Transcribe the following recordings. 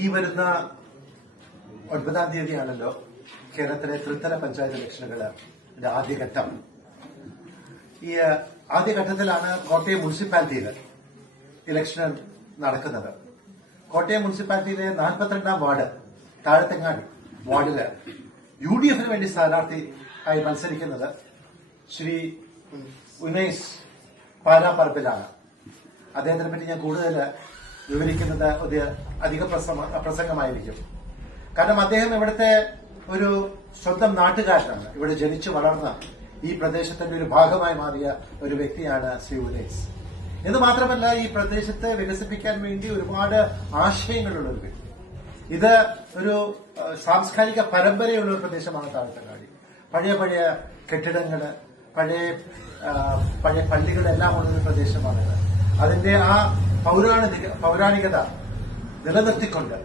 ഈ വരുന്ന 9-ാം തീയതിയാണല്ലോ കേരളത്തിലെ ത്രിതല പഞ്ചായത്ത് ഇലക്ഷനുകളുടെ ആദ്യഘട്ടം. ഈ ആദ്യഘട്ടത്തിലാണ് കോട്ടയം മുനിസിപ്പാലിറ്റിയിൽ ഇലക്ഷൻ നടക്കുന്നത്. കോട്ടയം മുനിസിപ്പാലിറ്റിയിലെ 42-ാം വാർഡ് താഴത്തെങ്ങാടി വാർഡില് UDF വേണ്ടി സ്ഥാനാർത്ഥിയായി മത്സരിക്കുന്നത് ശ്രീ ഉനൈസ് പാരാപ്പറമ്പിലാണ്. അദ്ദേഹത്തിനെ പറ്റി ഞാൻ കൂടുതൽ വിവരിക്കുന്നത് ഒരു അധിക പ്രസംഗമായിരിക്കും. കാരണം അദ്ദേഹം ഇവിടുത്തെ ഒരു സ്വന്തം നാട്ടുകാരനാണ്. ഇവിടെ ജനിച്ചു വളർന്ന ഈ പ്രദേശത്തിന്റെ ഒരു ഭാഗമായി മാറിയ ഒരു വ്യക്തിയാണ് ശ്രീ ഉനൈസ്. എന്ന് മാത്രമല്ല, ഈ പ്രദേശത്തെ വികസിപ്പിക്കാൻ വേണ്ടി ഒരുപാട് ആശയങ്ങളുള്ള ഒരു വ്യക്തി. ഇത് ഒരു സാംസ്കാരിക പരമ്പരയുള്ള ഒരു പ്രദേശമാണ് താഴത്തങ്ങാടി. പഴയ പഴയ കെട്ടിടങ്ങള്, പഴയ പള്ളികളെല്ലാം ഉള്ളൊരു പ്രദേശമാണിത്. അതിന്റെ ആ പൗരാണികത നിലനിർത്തിക്കൊണ്ട്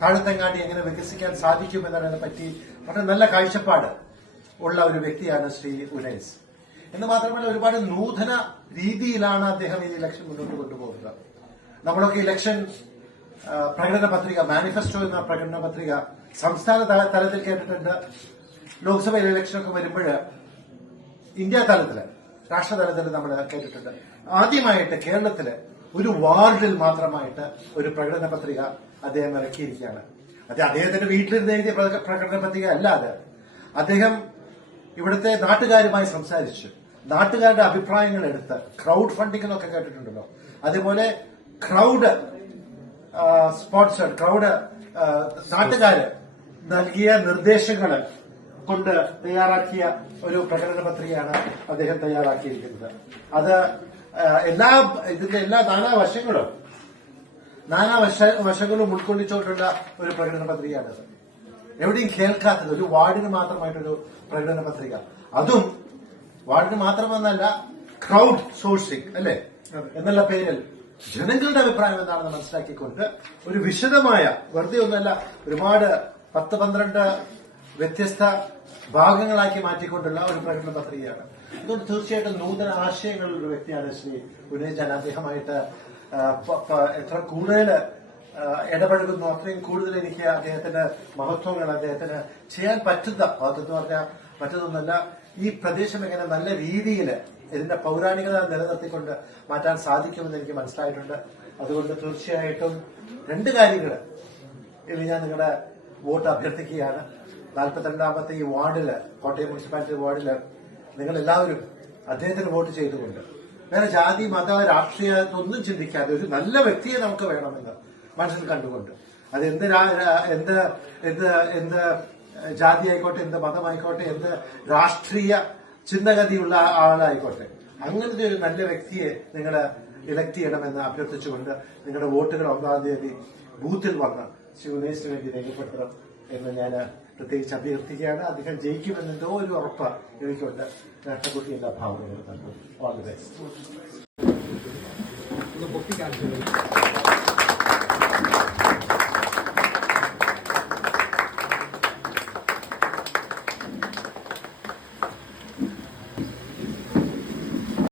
താഴത്തങ്ങാടി എങ്ങനെ വികസിക്കാൻ സാധിക്കുമെന്നതിനെ പറ്റി വളരെ നല്ല കാഴ്ചപ്പാട് ഉള്ള ഒരു വ്യക്തിയാണ് ശ്രീ ഉനൈസ്. എന്ന് മാത്രമല്ല, ഒരുപാട് നൂതന രീതിയിലാണ് അദ്ദേഹം ഈ ഇലക്ഷൻ മുന്നോട്ട് കൊണ്ടുപോകുന്നത്. നമ്മളൊക്കെ ഇലക്ഷൻ പ്രകടന പത്രിക, മാനിഫെസ്റ്റോ എന്ന പ്രകടന പത്രിക സംസ്ഥാന തലത്തിൽ കേട്ടിട്ടുണ്ട്. ലോക്സഭയിൽ ഇലക്ഷനൊക്കെ വരുമ്പോൾ ഇന്ത്യ തലത്തില്, രാഷ്ട്രതലത്തിൽ നമ്മൾ കേട്ടിട്ടുണ്ട്. ആദ്യമായിട്ട് കേരളത്തില് ഒരു വാർഡിൽ മാത്രമായിട്ട് ഒരു പ്രകടന പത്രിക അദ്ദേഹം ഇറക്കിയിരിക്കുകയാണ്. അദ്ദേഹത്തിന്റെ വീട്ടിലിരുന്ന് എഴുതിയ പ്രകടന പത്രിക അല്ലാതെ അദ്ദേഹം ഇവിടുത്തെ നാട്ടുകാരുമായി സംസാരിച്ച് നാട്ടുകാരുടെ അഭിപ്രായങ്ങൾ എടുത്ത് ക്രൗഡ് ഫണ്ടിംഗ് എന്നൊക്കെ കേട്ടിട്ടുണ്ടല്ലോ, അതേപോലെ ക്രൗഡ് നാട്ടുകാര് നൽകിയ നിർദ്ദേശങ്ങൾ കൊണ്ട് തയ്യാറാക്കിയ ഒരു പ്രകടന പത്രികയാണ് അദ്ദേഹം തയ്യാറാക്കിയിരിക്കുന്നത്. അത് ഇതിന്റെ എല്ലാ നാനാവശങ്ങളും ഉൾക്കൊള്ളിച്ചുകൊണ്ടുള്ള ഒരു പ്രകടന പത്രികയാണത്. എവിടെയും കേൾക്കാത്തത്, ഒരു വാർഡിന് മാത്രമായിട്ടൊരു പ്രകടന പത്രിക. അതും വാർഡിന് മാത്രമെന്നല്ല, ക്രൗഡ് സോഴ്സിംഗ് അല്ലെ എന്നുള്ള പേരിൽ ജനങ്ങളുടെ അഭിപ്രായം എന്താണെന്ന് മനസ്സിലാക്കിക്കൊണ്ട് ഒരു വിശദമായ, വെറുതെ ഒന്നല്ല, ഒരുപാട് 10-12 വ്യത്യസ്ത ഭാഗങ്ങളാക്കി മാറ്റിക്കൊണ്ടുള്ള ഒരു പ്രകടന പത്രികയാണ്. അതുകൊണ്ട് തീർച്ചയായിട്ടും നൂതന ആശയങ്ങളുള്ള ഒരു വ്യക്തിയാണ് ശ്രീ ഉനൈസ്. അദ്ദേഹമായിട്ട് എത്ര കൂടുതൽ ഇടപഴകുന്നു അത്രയും കൂടുതൽ എനിക്ക് അദ്ദേഹത്തിന്റെ മഹത്വങ്ങൾ, അദ്ദേഹത്തിന് ചെയ്യാൻ പറ്റുന്ന മഹത്വം എന്ന് പറഞ്ഞാൽ മറ്റൊന്നല്ല, ഈ പ്രദേശം എങ്ങനെ നല്ല രീതിയിൽ ഇതിന്റെ പൗരാണികത നിലനിർത്തിക്കൊണ്ട് മാറ്റാൻ സാധിക്കുമെന്ന് എനിക്ക് മനസ്സിലായിട്ടുണ്ട്. അതുകൊണ്ട് തീർച്ചയായിട്ടും 2 കാര്യങ്ങൾ ഇത് ഞാൻ നിങ്ങളുടെ വോട്ട് അഭ്യർത്ഥിക്കുകയാണ്. 42-ാമത്തെ ഈ വാർഡില്, കോട്ടയം മുനിസിപ്പാലിറ്റി വാർഡില് നിങ്ങൾ എല്ലാവരും അദ്ദേഹത്തിന് വോട്ട് ചെയ്തുകൊണ്ട്, വേറെ ജാതി, മത, രാഷ്ട്രീയത്തൊന്നും ചിന്തിക്കാതെ ഒരു നല്ല വ്യക്തിയെ നമുക്ക് വേണമെന്ന് മനസ്സിൽ കണ്ടുകൊണ്ട്, അത് എന്ത് ജാതി ആയിക്കോട്ടെ, എന്ത് മതമായിക്കോട്ടെ, എന്ത് രാഷ്ട്രീയ ചിന്തഗതിയുള്ള ആളായിക്കോട്ടെ, അങ്ങനത്തെ ഒരു നല്ല വ്യക്തിയെ നിങ്ങൾ ഇലക്ട് ചെയ്യണമെന്ന് അഭ്യർത്ഥിച്ചുകൊണ്ട് നിങ്ങളുടെ വോട്ടുകൾ 9-ാം തീയതി ബൂത്തിൽ വന്ന് ശ്രീ ഉനൈസിന് വേണ്ടി രേഖപ്പെടുത്തണം എന്ന് ഞാൻ പ്രത്യേകിച്ച് അഭ്യർത്ഥിക്കുകയാണ്. അദ്ദേഹം ജയിക്കുമെന്നെന്തോ ഒരു ഉറപ്പ് എനിക്കുണ്ട്. രാഷ്ട്രപതി എല്ലാ ഭാവങ്ങളും നൽകും. All the best.